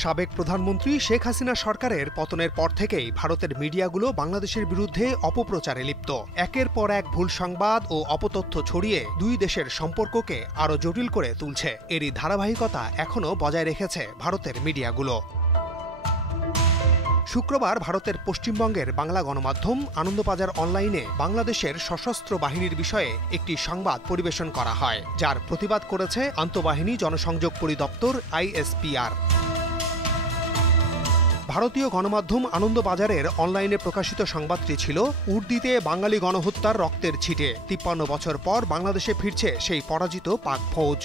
সাবেক প্রধানমন্ত্রী শেখ হাসিনা সরকারের পতনের পর থেকেই ভারতের মিডিয়াগুলো বাংলাদেশের বিরুদ্ধে অপপ্রচারে লিপ্ত। একের পর এক ভুল সংবাদ ও অপতথ্য ছড়িয়ে দুই দেশের সম্পর্ককে আরও জটিল করে তুলছে। এরই ধারাবাহিকতা এখনও বজায় রেখেছে ভারতের মিডিয়াগুলো। শুক্রবার ভারতের পশ্চিমবঙ্গের বাংলা গণমাধ্যম আনন্দবাজার অনলাইনে বাংলাদেশের সশস্ত্র বাহিনীর বিষয়ে একটি সংবাদ পরিবেশন করা হয়, যার প্রতিবাদ করেছে আন্তঃবাহিনী জনসংযোগ পরিদপ্তর ISPR। ভারতীয় গণমাধ্যম আনন্দবাজারের অনলাইনে প্রকাশিত সংবাদটি ছিল উর্দিতে বাঙালি গণহত্যার রক্তের ছিটে, ৫৩ বছর পর বাংলাদেশে ফিরছে সেই পরাজিত পাক ফৌজ।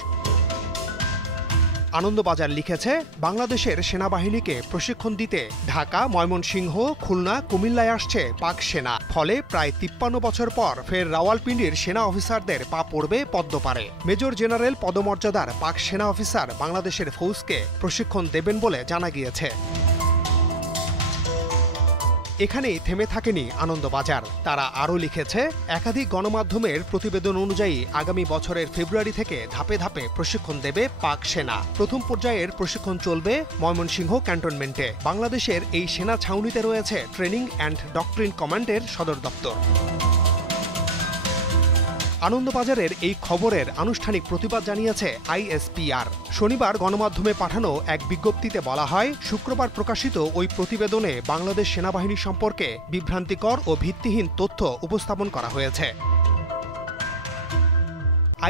আনন্দবাজার লিখেছে, বাংলাদেশের সেনাবাহিনীকে প্রশিক্ষণ দিতে ঢাকা, ময়মনসিংহ, খুলনা, কুমিল্লায় আসছে পাক সেনা। ফলে প্রায় ৫৩ বছর পর ফের রাওয়ালপিন্ডির সেনা অফিসারদের পা পড়বে পদ্মপাড়ে। মেজর জেনারেল পদমর্যাদার পাক সেনা অফিসার বাংলাদেশের ফৌজকে প্রশিক্ষণ দেবেন বলে জানা গিয়েছে। এখানেই থেমে থাকেনি আনন্দবাজার। তারা আরও লিখেছে, একাধিক গণমাধ্যমের প্রতিবেদন অনুযায়ী আগামী বছরের ফেব্রুয়ারি থেকে ধাপে ধাপে প্রশিক্ষণ দেবে পাক সেনা। প্রথম পর্যায়ের প্রশিক্ষণ চলবে ময়মনসিংহ ক্যান্টনমেন্টে। বাংলাদেশের এই সেনা ছাউনিতে রয়েছে ট্রেনিং অ্যান্ড ডক্ট্রিন কমান্ডের সদর দপ্তর। আনন্দবাজারের এই খবরের আনুষ্ঠানিক প্রতিবাদ জানিয়েছে ISPR। শনিবার গণমাধ্যমে পাঠানো এক বিজ্ঞপ্তিতে বলা হয়, শুক্রবার প্রকাশিত ওই প্রতিবেদনে বাংলাদেশ সেনাবাহিনী সম্পর্কে বিভ্রান্তিকর ও ভিত্তিহীন তথ্য উপস্থাপন করা হয়েছে।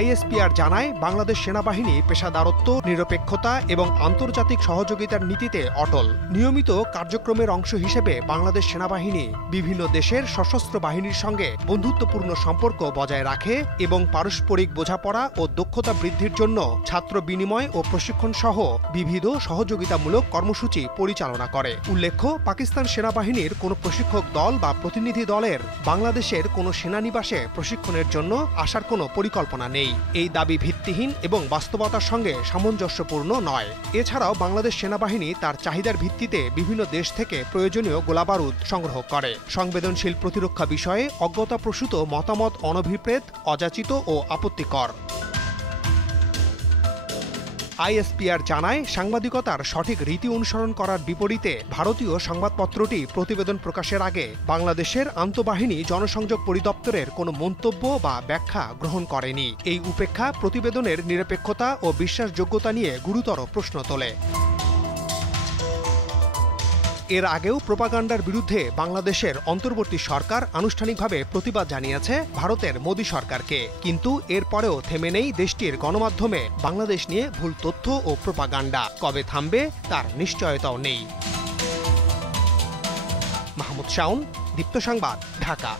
ISPR জানায়, বাংলাদেশ সেনাবাহিনী পেশাদারত্ব, নিরপেক্ষতা এবং আন্তর্জাতিক সহযোগিতার নীতিতে অটল। নিয়মিত কার্যক্রমের অংশ হিসেবে বাংলাদেশ সেনাবাহিনী বিভিন্ন দেশের সশস্ত্র বাহিনীর সঙ্গে বন্ধুত্বপূর্ণ সম্পর্ক বজায় রাখে এবং পারস্পরিক বোঝাপড়া ও দক্ষতা বৃদ্ধির জন্য ছাত্র বিনিময় ও প্রশিক্ষণ সহ বিবিধ সহযোগিতামূলক কর্মসূচি পরিচালনা করে। উল্লেখ্য, পাকিস্তান সেনাবাহিনীর কোনো প্রশিক্ষক দল বা প্রতিনিধি দলের বাংলাদেশের কোনো সেনানিবাসে প্রশিক্ষণের জন্য আসার কোনো পরিকল্পনা নেই। এই দাবি ভিত্তিহীন এবং বাস্তবতার সঙ্গে সামঞ্জস্যপূর্ণ নয়। এছাড়াও বাংলাদেশ সেনাবাহিনী তার চাহিদার ভিত্তিতে বিভিন্ন দেশ থেকে প্রয়োজনীয় গোলাবারুদ সংগ্রহ করে। সংবেদনশীল প্রতিরক্ষা বিষয়ে অজ্ঞতাপ্রসূত মতামত অনভিপ্রেত, অযাচিত ও আপত্তিকর। ISPR জানায়, সাংবাদিকতার সঠিক রীতি অনুসরণ করার বিপরীতে ভারতীয় সংবাদপত্রটি প্রতিবেদন প্রকাশের আগে বাংলাদেশের আন্তঃবাহিনী জনসংযোগ পরিদপ্তরের কোনো মন্তব্য বা ব্যাখ্যা গ্রহণ করেনি। এই উপেক্ষা প্রতিবেদনের নিরপেক্ষতা ও বিশ্বাসযোগ্যতা নিয়ে গুরুতর প্রশ্ন তোলে। এর আগেও প্রোপাগান্ডার বিরুদ্ধে বাংলাদেশের অন্তর্বর্তী সরকার আনুষ্ঠানিকভাবে প্রতিবাদ জানিয়েছে ভারতের মোদী সরকারকে, কিন্তু এরপরেও থেমে নেই দেশটির গণমাধ্যমে বাংলাদেশ নিয়ে ভুল তথ্য ও প্রোপাগান্ডা। কবে থামবে তার নিশ্চয়তাও নেই। মাহমুদ শাওন, দীপ্ত সংবাদ, ঢাকা।